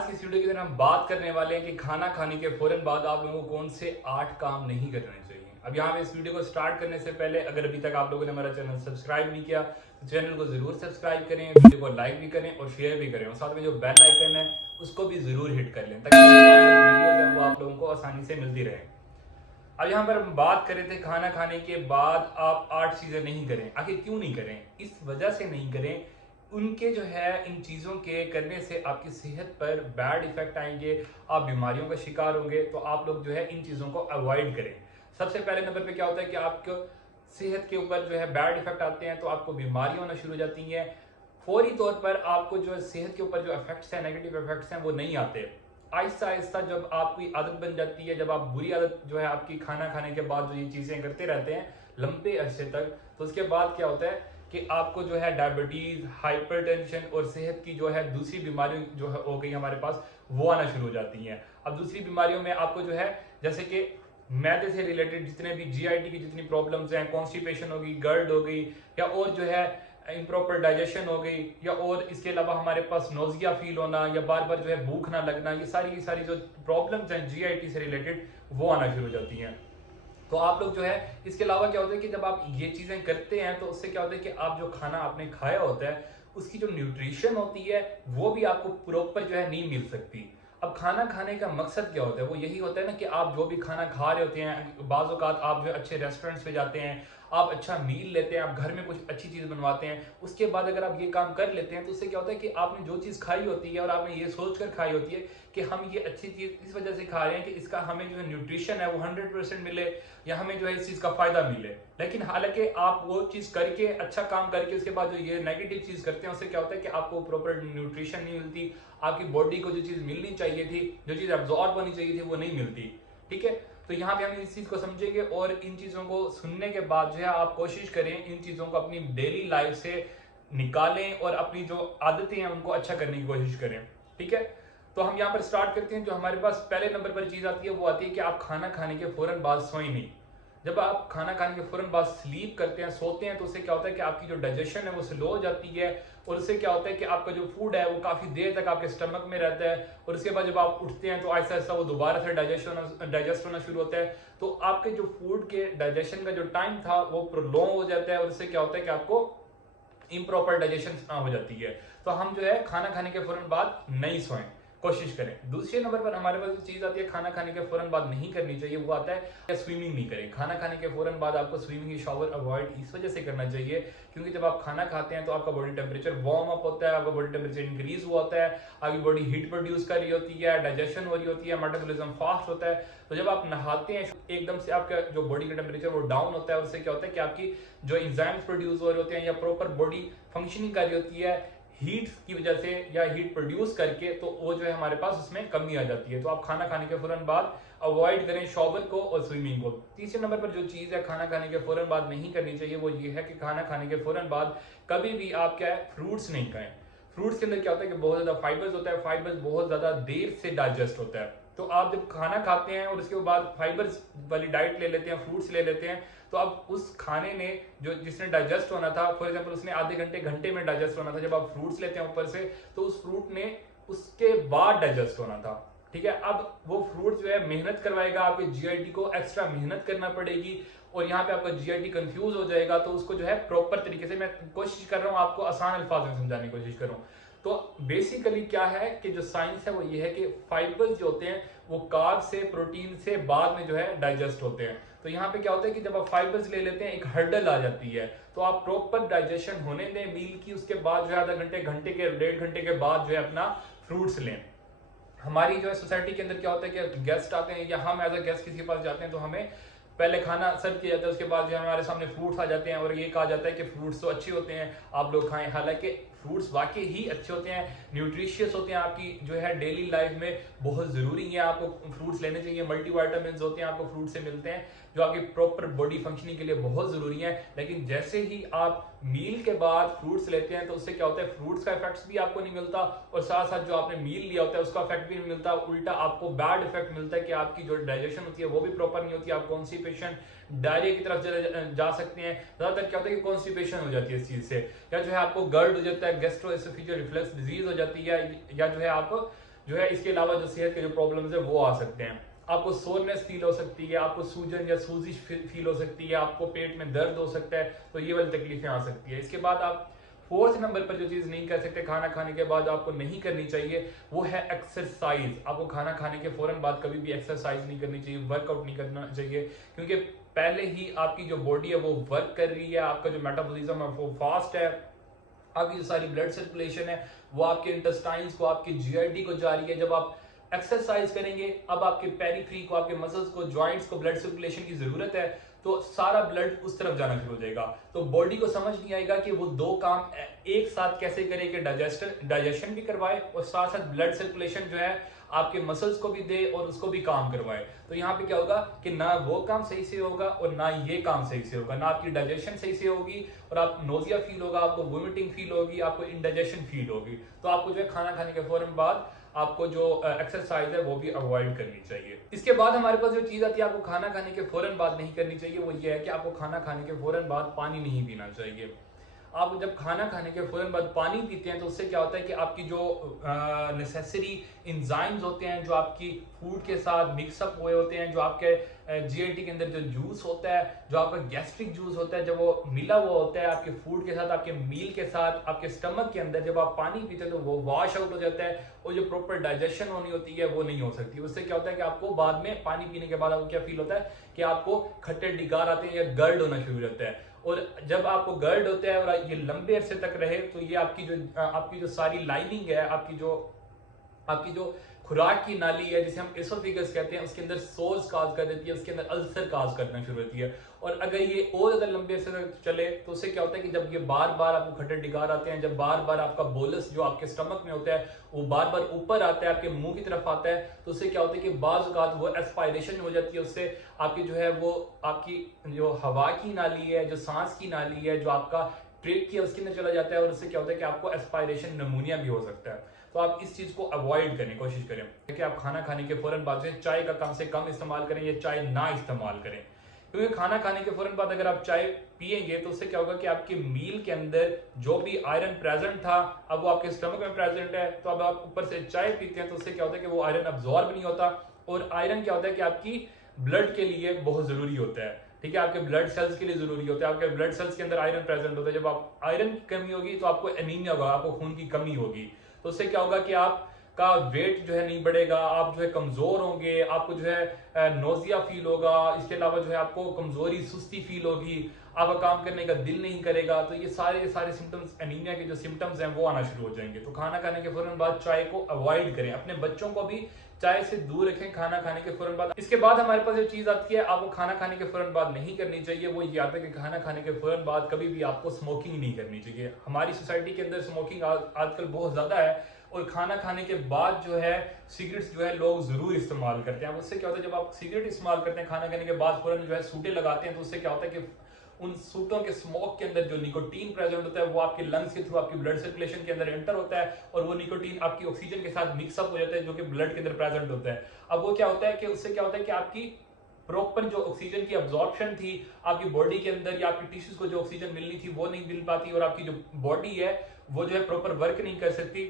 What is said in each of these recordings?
आज की इस वीडियो के अंदर हम बात करने वाले हैं कि खाना खाने के फौरन बाद आप लोगों को कौन से 8 काम नहीं करने चाहिए। अब यहाँ पे इस वीडियो को स्टार्ट करने से पहले अगर अभी तक आप लोगों ने हमारा चैनल सब्सक्राइब नहीं किया तो चैनल को जरूर सब्सक्राइब करें, वीडियो को लाइक भी करें और शेयर भी करें और साथ में जो बेल आइकन है उसको भी जरूर हिट कर लें ताकि वीडियोस हैं वो आप लोगों को आसानी से मिलती रहे। अब यहाँ पर हम बात कर रहे थे खाना खाने के बाद आप 8 चीजें नहीं करें। आखिर क्यों नहीं करें? इस वजह से नहीं करें, उनके जो है इन चीज़ों के करने से आपकी सेहत पर बैड इफेक्ट आएंगे, आप बीमारियों का शिकार होंगे। तो आप लोग जो है इन चीज़ों को अवॉइड करें। सबसे पहले नंबर पे क्या होता है कि आपको सेहत के ऊपर जो है बैड इफेक्ट आते हैं, तो आपको बीमारियां होना शुरू हो जाती हैं। फौरी तौर पर आपको जो है सेहत के ऊपर जो इफेक्ट्स हैं, नेगेटिव इफेक्ट्स हैं, वो नहीं आते। आहिस्ता आहिस्ता जब आपकी आदत बन जाती है, जब आप बुरी आदत जो है आपकी खाना खाने के बाद जो ये चीज़ें करते रहते हैं लंबे अरसे तक, तो उसके बाद क्या होता है कि आपको जो है डायबिटीज, हाइपरटेंशन और सेहत की जो है दूसरी बीमारियों जो है हो गई हमारे पास, वो आना शुरू हो जाती हैं। अब दूसरी बीमारियों में आपको जो है जैसे कि मैदे से रिलेटेड जितने भी जीआईटी की जितनी प्रॉब्लम्स हैं, कॉन्स्टिपेशन हो गई, गर्ड हो गई, या और जो है इम्प्रॉपर डाइजेशन हो गई, या और इसके अलावा हमारे पास नोजिया फील होना या बार बार जो है भूख ना लगना, ये सारी की सारी जो प्रॉब्लम्स हैं जीआईटी से रिलेटेड वो आना शुरू हो जाती हैं। तो आप लोग जो है इसके अलावा क्या होता है कि जब आप ये चीजें करते हैं तो उससे क्या होता है कि आप जो खाना आपने खाया होता है उसकी जो न्यूट्रिशन होती है वो भी आपको प्रॉपर जो है नहीं मिल सकती। अब खाना खाने का मकसद क्या होता है? वो यही होता है ना कि आप जो भी खाना खा रहे होते हैं, बाज़ औक़ात आप जो अच्छे रेस्टोरेंट्स पे जाते हैं, आप अच्छा मील लेते हैं, आप घर में कुछ अच्छी चीज़ बनवाते हैं, उसके बाद अगर आप ये काम कर लेते हैं तो उससे क्या होता है कि आपने जो चीज़ खाई होती है और आपने ये सोच कर खाई होती है कि हम ये अच्छी चीज़ इस वजह से खा रहे हैं कि इसका हमें जो है न्यूट्रिशन है वो 100% मिले या हमें जो है इस चीज़ का फ़ायदा मिले। लेकिन हालांकि आप वो चीज़ करके, अच्छा काम करके, उसके बाद जो ये नेगेटिव चीज़ करते हैं उससे क्या होता है कि आपको प्रॉपर न्यूट्रिशन नहीं मिलती, आपकी बॉडी को जो चीज़ मिलनी चाहिए थी, जो चीज़ एब्जॉर्ब होनी चाहिए थी, वो नहीं मिलती। ठीक है, तो यहाँ पे हम इस चीज़ को समझेंगे और इन चीज़ों को सुनने के बाद जो है आप कोशिश करें इन चीज़ों को अपनी डेली लाइफ से निकालें और अपनी जो आदतें हैं उनको अच्छा करने की कोशिश करें। ठीक है, तो हम यहाँ पर स्टार्ट करते हैं। जो हमारे पास पहले नंबर पर चीज़ आती है वो आती है कि आप खाना खाने के फौरन बाद सोएं नहीं। जब आप खाना खाने के फौरन बाद स्लीप करते हैं, सोते हैं, तो उससे क्या होता है कि आपकी जो डाइजेशन है वो स्लो हो जाती है और उससे क्या होता है कि आपका जो फूड है वो काफ़ी देर तक आपके स्टमक में रहता है और उसके बाद जब आप उठते हैं तो आहिस्ता आहिस्ता वो दोबारा से डाइजेस्ट होना शुरू होता है। तो आपके जो फूड के डाइजेशन का जो टाइम था वो प्रोलॉन्ग हो जाता है और उससे क्या होता है कि आपको इम्प्रॉपर डाइजेशन हो जाती है। तो हम जो है खाना खाने के फौरन बाद नहीं सोएं, कोशिश करें। दूसरे नंबर पर हमारे पास जो चीज आती है खाना खाने के फौरन बाद नहीं करनी चाहिए, वो आता है स्विमिंग नहीं करें। खाना खाने के फौरन बाद आपको स्विमिंग शावर अवॉइड इस वजह से करना चाहिए क्योंकि जब आप खाना खाते हैं तो आपका बॉडी टेम्परेचर वार्म अप होता है, आपका बॉडी टेम्परेचर इंक्रीज हुआ होता है, आपकी बॉडी हीट प्रोड्यूस कर रही होती है, डाइजेशन हो रही होती है, मेटाबॉलिज्म फास्ट होता है। तो जब आप नहाते हैं एकदम से आपका जो बॉडी का टेम्परेचर वो डाउन होता है और उससे क्या होता है कि आपकी जो एंजाइम्स प्रोड्यूस हो रहे होते हैं या प्रॉपर बॉडी फंक्शनिंग कर रही होती है हीट की वजह से या हीट प्रोड्यूस करके, तो वो जो है हमारे पास उसमें कमी आ जाती है। तो आप खाना खाने के फौरन बाद अवॉइड करें शॉवर को और स्विमिंग को। तीसरे नंबर पर जो चीज़ है खाना खाने के फौरन बाद नहीं करनी चाहिए वो ये है कि खाना खाने के फौरन बाद कभी भी आप क्या है फ्रूट्स नहीं खाएं। फ्रूट्स के अंदर क्या होता है कि बहुत ज़्यादा फाइबर्स होता है, फाइबर्स बहुत ज़्यादा देर से डाइजेस्ट होता है। तो आप जब खाना खाते हैं और उसके बाद फाइबर्स वाली डाइट ले लेते हैं, फ्रूट्स ले लेते हैं, तो अब उस खाने ने जो जिसने डाइजेस्ट होना था, फॉर एग्जांपल उसने आधे घंटे घंटे में डाइजेस्ट होना था, जब आप फ्रूट्स लेते हैं ऊपर से तो उस फ्रूट ने उसके बाद डाइजेस्ट होना था। ठीक है, अब वो फ्रूट जो है मेहनत करवाएगा, आपके जीआईटी को एक्स्ट्रा मेहनत करना पड़ेगी और यहाँ पे आपका जीआईटी कंफ्यूज हो जाएगा। तो उसको जो है प्रॉपर तरीके से, मैं कोशिश कर रहा हूँ आपको आसान अल्फाज में समझाने की कोशिश करूँ। तो बेसिकली क्या है कि जो साइंस है वो ये है कि फाइबर्स जो होते हैं वो कार्ब से, प्रोटीन से बाद में जो है डाइजेस्ट होते हैं। तो यहाँ पे क्या होता है कि जब आप फाइबर्स ले लेते हैं एक हर्डल आ जाती है, तो आप प्रॉपर डाइजेशन होने दें मील की, उसके बाद जो है आधा घंटे, घंटे के, 1.5 घंटे के बाद जो है अपना फ्रूट्स लें। हमारी जो है सोसाइटी के अंदर क्या होता है कि गेस्ट आते हैं या हम एज अ गेस्ट किसी के पास जाते हैं तो हमें पहले खाना सर्व किया जाता है, उसके बाद जो हमारे सामने फ्रूट्स आ जाते हैं और ये कहा जाता है कि फ्रूट्स तो अच्छे होते हैं, आप लोग खाएं। हालांकि फ्रूट्स वाकई ही अच्छे होते हैं, न्यूट्रिशियस होते हैं, आपकी जो है डेली लाइफ में बहुत ज़रूरी है, आपको फ्रूट्स लेने चाहिए। मल्टीविटामिन्स होते हैं आपको फ्रूट से मिलते हैं जो आपकी प्रॉपर बॉडी फंक्शनिंग के लिए बहुत ज़रूरी है। लेकिन जैसे ही आप मील के बाद फ्रूट्स लेते हैं तो उससे क्या होता है, फ्रूट्स का इफेक्ट्स भी आपको नहीं मिलता और साथ साथ जो आपने मील लिया होता है उसका इफेक्ट भी नहीं मिलता, उल्टा आपको बैड इफेक्ट मिलता है कि आपकी जो डाइजेशन होती है वो भी प्रॉपर नहीं होती, आप कॉन्स्टिपेशन, डायरिया की तरफ जा सकते हैं। ज़्यादातर क्या होता है कि कॉन्स्टिपेशन हो जाती है इस चीज़ से, या जो है आपको गर्ड हो जाता है, गैस्ट्रोएसोफेजियल रिफ्लक्स डिजीज हो जाती है, या जो है आप जो है इसके अलावा जो सेहत के जो प्रॉब्लम्स है वो आ सकते हैं। आपको सोरनेस फील हो सकती है, आपको सूजन या सूजिश फील हो सकती है, आपको पेट में दर्द हो सकता है, तो ये वाली तकलीफें आ सकती है। इसके बाद आप फोर्थ नंबर पर जो चीज नहीं कर सकते खाना खाने के बाद, आपको नहीं करनी चाहिए, वो है एक्सरसाइज। आपको खाना खाने के फौरन बाद कभी भी एक्सरसाइज नहीं करनी चाहिए, वर्कआउट नहीं करना चाहिए, क्योंकि पहले ही आपकी जो बॉडी है वो वर्क कर रही है, आपका जो मेटाबॉलिज्म है वो फास्ट है, आपकी जो सारी ब्लड सर्कुलेशन है वो आपके इंटेस्टाइन्स को, आपके जीआईटी को जा रही है। जब आप एक्सरसाइज करेंगे, अब आपके पेरिफ्री को, आपके मसल्स को, जॉइंट्स को ब्लड सर्कुलेशन की जरूरत है, तो सारा ब्लड उस तरफ जाना शुरू हो जाएगा। तो बॉडी को समझ नहीं आएगा कि वो दो काम एक साथ कैसे करे, कि डाइजेशन भी करवाए और साथ साथ ब्लड सर्कुलेशन जो है आपके मसल्स को भी दे और उसको भी काम करवाए। तो यहाँ पे क्या होगा कि ना वो काम सही से होगा और ना ये काम सही से होगा, ना आपकी डाइजेशन सही से होगी और आप नोजिया फील होगा, आपको वोमिटिंग फील होगी, आपको इंडाइजेशन फील होगी। तो आपको जो है खाना खाने के फौरन बाद आपको जो एक्सरसाइज है वो भी अवॉइड करनी चाहिए। इसके बाद हमारे पास जो चीज आती है आपको खाना खाने के फौरन बाद नहीं करनी चाहिए, वो ये है कि आपको खाना खाने के फौरन बाद पानी नहीं पीना चाहिए। आप जब खाना खाने के फौरन बाद पानी पीते हैं तो उससे क्या होता है कि आपकी जो नेसेसरी इंजाइम्स होते हैं जो आपकी फूड के साथ मिक्सअप हुए होते हैं, जो आपके जीआईटी के अंदर जो जूस होता है, जो आपका गैस्ट्रिक जूस होता है, जब वो मिला हुआ होता है आपके फूड के साथ, आपके मील के साथ, आपके स्टमक के अंदर, जब आप पानी पीते हैं तो वो वॉश आउट हो जाता है और जो प्रॉपर डाइजेशन होनी होती है वो नहीं हो सकती। उससे क्या होता है कि आपको बाद में पानी पीने के बाद आपको क्या फील होता है कि आपको खट्टे डिगार आते हैं या गर्ड होना शुरू हो जाता है। और जब आपको गर्ड होता है और ये लंबे अरसे तक रहे तो ये आपकी जो सारी लाइनिंग है, आपकी जो खुराक की नाली है जिसे हम एसोफेगस कहते हैं, उसके अंदर सोर्स काज कर देती है, उसके अंदर अल्सर काज करना शुरू होती है। और अगर ये और ज्यादा लंबे अरसे तक चले तो उससे क्या होता है कि जब ये बार बार आपको खट्टे डिगार आते हैं, जब बार बार आपका बोलस जो आपके स्टमक में होता है वो बार बार ऊपर आता है, आपके मुंह की तरफ आता है, तो उससे क्या होता है कि बाज़ औक़ात वो एस्पायरेशन हो जाती है, उससे आपकी जो है वो आपकी जो हवा की नाली है, जो सांस की नाली है, जो आपका ट्रेक किया उसके अंदर चला जाता है और उससे क्या होता है कि आपको एस्पायरेशन निमोनिया भी हो सकता है। तो आप इस चीज को अवॉइड करने की कोशिश करें कि आप खाना खाने के फौरन बाद चाय का कम से कम इस्तेमाल करें या चाय ना इस्तेमाल करें, क्योंकि खाना खाने के फौरन बाद अगर आप चाय पिएंगे तो उससे क्या होगा कि आपके मील के अंदर जो भी आयरन प्रेजेंट था अब वो आपके स्टमक में प्रेजेंट है, तो अब आप ऊपर से चाय पीते हैं तो उससे क्या होता है कि वो आयरन अब्सॉर्ब नहीं होता। और आयरन क्या होता है कि आपकी ब्लड के लिए बहुत जरूरी होता है, ठीक है, आपके ब्लड सेल्स के लिए जरूरी होता है, आपके ब्लड सेल्स के अंदर आयरन प्रेजेंट होता है। जब आप आयरन की कमी होगी तो आपको एनीमिया होगा, आपको खून की कमी होगी, तो उससे क्या होगा कि आपका वेट जो है नहीं बढ़ेगा, आप जो है कमजोर होंगे, आपको जो है नोजिया फील होगा, इसके अलावा जो है आपको कमजोरी सुस्ती फील होगी, आपका काम करने का दिल नहीं करेगा। तो ये सारे सिम्टम्स, एनीमिया के जो सिम्टम्स हैं वो आना शुरू हो जाएंगे। तो खाना खाने के फौरन बाद चाय को अवॉइड करें, अपने बच्चों को भी चाय से दूर रखें खाना खाने के फौरन बाद। इसके बाद हमारे पास जो चीज आती है आपको खाना खाने के फौरन बाद नहीं करनी चाहिए, वो ये आता है कि खाना खाने के फौरन बाद कभी भी आपको स्मोकिंग नहीं करनी चाहिए। हमारी सोसाइटी के अंदर स्मोकिंग आजकल बहुत ज्यादा है और खाना खाने के बाद जो है सिगरेट्स जो है लोग जरूर इस्तेमाल करते हैं। उससे क्या होता है जब आप सिगरेट इस्तेमाल करते हैं खाना खाने के बाद फौरन जो है सूटे लगाते हैं, तो उससे क्या होता है कि उन सूटों के स्मोक के अंदर जो निकोटीन प्रेजेंट होता है वो आपके लंग्स के थ्रू आपकी ब्लड सर्कुलेशन के अंदर एंटर होता है और वो निकोटीन आपकी ऑक्सीजन के साथ मिक्सअप हो जाता है जो कि ब्लड के अंदर प्रेजेंट होता है। अब वो क्या होता है कि उससे क्या होता है कि आपकी प्रॉपर जो ऑक्सीजन की अब्जॉर्प्शन थी आपकी बॉडी के अंदर या आपकी टिश्यूज को जो ऑक्सीजन मिलनी थी वो नहीं मिल पाती और आपकी जो बॉडी है वो जो है प्रॉपर वर्क नहीं कर सकती,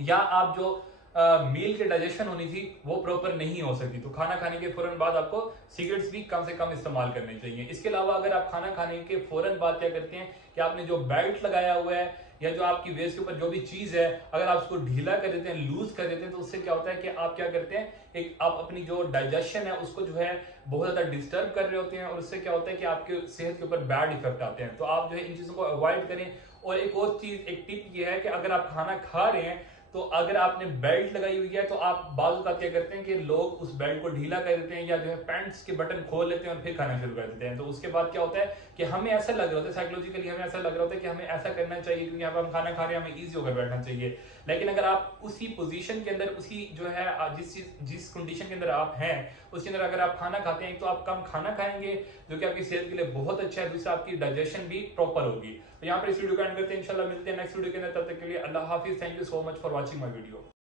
या आप जो मील के डाइजेशन होनी थी वो प्रॉपर नहीं हो सकती। तो खाना खाने के फौरन बाद आपको सिगरेट्स भी कम से कम इस्तेमाल करने चाहिए। इसके अलावा अगर आप खाना खाने के फौरन बाद क्या करते हैं कि आपने जो बेल्ट लगाया हुआ है या जो आपकी वेस्ट के ऊपर जो भी चीज है अगर आप उसको ढीला कर देते हैं, लूज कर देते हैं, तो उससे क्या होता है कि आप क्या करते हैं, एक आप अपनी जो डाइजेशन है उसको जो है बहुत ज्यादा डिस्टर्ब कर रहे होते हैं और उससे क्या होता है कि आपके सेहत के ऊपर बैड इफेक्ट आते हैं। तो आप जो है इन चीजों को अवॉइड करें। और एक और चीज, एक टिप ये है कि अगर आप खाना खा रहे हैं तो अगर आपने बेल्ट लगाई हुई है तो आप बाजू का क्या करते हैं कि लोग उस बेल्ट को ढीला कर देते हैं या जो है पैंट्स के बटन खोल लेते हैं और फिर खाना शुरू कर देते हैं। तो उसके बाद क्या होता है कि हमें ऐसा लग रहा होता है, साइकोलॉजिकली हमें ऐसा लग रहा होता है कि हमें ऐसा करना चाहिए क्योंकि यहाँ पर हम खाना खा रहे हैं, हमें ईजी होकर बैठना चाहिए। लेकिन अगर आप उसी पोजीशन के अंदर, उसी जो है जिस कंडीशन के अंदर आप हैं उसके अंदर अगर आप खाना खाते हैं तो आप कम खाना खाएंगे जो कि आपकी सेहत के लिए बहुत अच्छा है, दूसरा आपकी डाइजेशन भी प्रॉपर होगी। तो यहाँ पर इस वीडियो को एंड करते हैं, इंशाल्लाह मिलते हैं नेक्स्ट वीडियो के अंदर। तब तक के लिए अल्लाह हाफिज, thank you so much for watching my video.